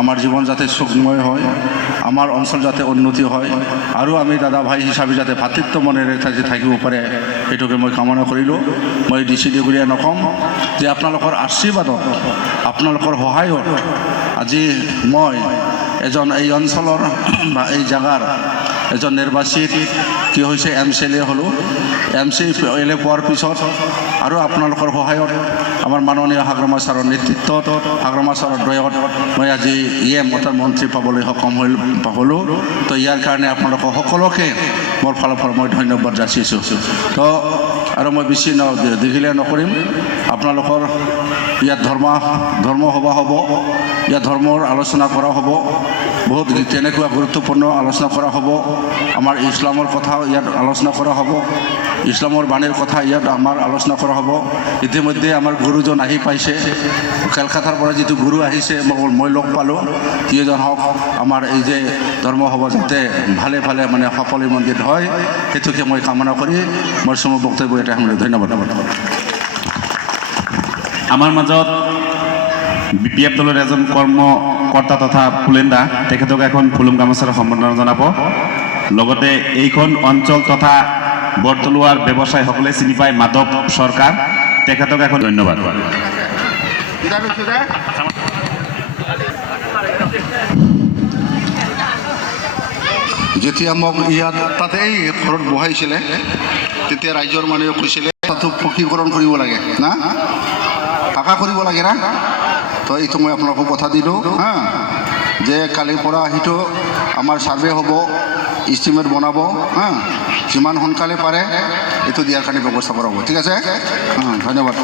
আমাৰ জীবন যাতে সুখময় হয়, আমাৰ অঞ্চল যাতে উন্নতি হয়, আৰু আমি দাদা ভাই হিচাপে যাতে ভাতৃত্ব মনেৰে থাকিব পাৰে সেইটোকে মই কামনা কৰিলোঁ। মই ডিচি দেগুৰীয়া নকম যে আপোনালোকৰ আশীৰ্বাদত, আপোনালোকৰ সহায়ত আজি মই এজন এই অঞ্চলৰ বা এই জাগাৰ এজন নিৰ্বাচিত কি হৈছে MCLA হ'লোঁ। MCLA পোৱাৰ পিছত আৰু আপোনালোকৰ সহায়ত আমাৰ মাননীয় হাগ্ৰামা ছাৰৰ নেতৃত্বত, হাগ্ৰামা ছাৰৰ দয়ত মই আজি অৰ্থাৎ মন্ত্ৰী পাবলৈ সক্ষম হ'লোঁ। তো ইয়াৰ কাৰণে আপোনালোকক সকলোকে মোৰ ফালৰ পৰা মই ধন্যবাদ যাচিছোঁ। তো আৰু মই বেছি দীঘলীয়া নকৰিম। আপোনালোকৰ ইয়াত ধৰ্ম সভা হ'ব, ইয়াত ধৰ্মৰ আলোচনা কৰা হ'ব, বহুত তেনেকুৱা গুৰুত্বপূৰ্ণ আলোচনা কৰা হ'ব। আমাৰ ইছলামৰ কথা ইয়াত আলোচনা কৰা হ'ব, ইছলামৰ বাণীৰ কথা ইয়াত আমাৰ আলোচনা কৰা হ'ব। ইতিমধ্যে আমাৰ গুৰুজন আহি পাইছে, কলকাতাৰ পৰা যিটো গুৰু আহিছে মই লগ পালোঁ। যিজন হওক আমাৰ এই যে ধৰ্ম সভা যাতে ভালে ভালে মানে সফলমণ্ডিত হয় সেইটোকে মই কামনা কৰি মোৰ চমু বক্তব্য এটা সামৰিলোঁ। ধন্যবাদ। আমাৰ মাজত BPF দলৰ এজন কৰ্মকৰ্তা তথা ফুলেন্দা, তেখেতক এখন ফুলুম গামোচাৰে সম্বৰ্ধনা জনাব। লগতে এইখন অঞ্চল তথা বৰতলুৱাৰ ব্যৱসায়ীসকলে চিনি পায় মাধৱ সৰকাৰ, তেখেতক এখন ধন্যবাদ। যেতিয়া মোক ইয়াত তাতে এই ঘৰত বহাইছিলে তেতিয়া ৰাইজৰ মানুহে কৈছিলে তাতো পকীকৰণ কৰিব লাগে না, পাকা কৰিব লাগে না। তো এইটো মই আপোনালোকক কথা দিলোঁ যে কালিৰ পৰা সেইটো আমাৰ ছাৰ্ভে হ'ব, ইষ্টিমেট বনাব, যিমান সোনকালে পাৰে এইটো দিয়াৰ কাৰণে ব্যৱস্থা কৰা হ'ব। ঠিক আছে, ধন্যবাদ।